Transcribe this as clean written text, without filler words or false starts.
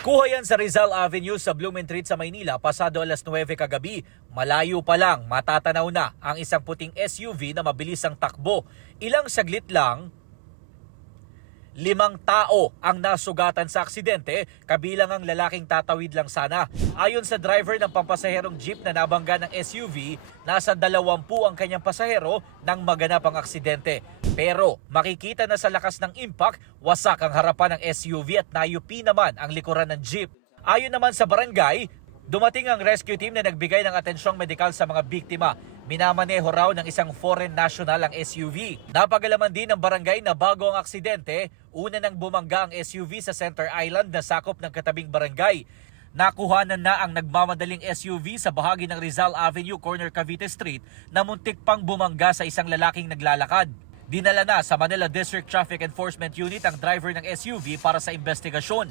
Kuha yan sa Rizal Avenue sa Blumentritt sa Maynila pasado alas 9 kagabi. Malayo pa lang matatanaw na ang isang puting SUV na mabilis ang takbo. Ilang saglit lang, 5 tao ang nasugatan sa aksidente, kabilang ang lalaking tatawid lang sana. Ayon sa driver ng pampasaherong jeep na nabangga ng SUV, nasa 20 ang kanyang pasahero nang maganap ang aksidente. Pero makikita na sa lakas ng impact, wasak ang harapan ng SUV at nayupi naman ang likuran ng jeep. Ayon naman sa barangay, dumating ang rescue team na nagbigay ng atensyong medikal sa mga biktima. Minamaneho raw ng isang foreign national ang SUV. Napagalaman din ng barangay na bago ang aksidente, una nang bumangga ang SUV sa Center Island na sakop ng katabing barangay. Nakuhanan na ang nagmamadaling SUV sa bahagi ng Rizal Avenue, corner Cavite Street na muntik pang bumangga sa isang lalaking naglalakad. Dinala na sa Manila District Traffic Enforcement Unit ang driver ng SUV para sa investigasyon.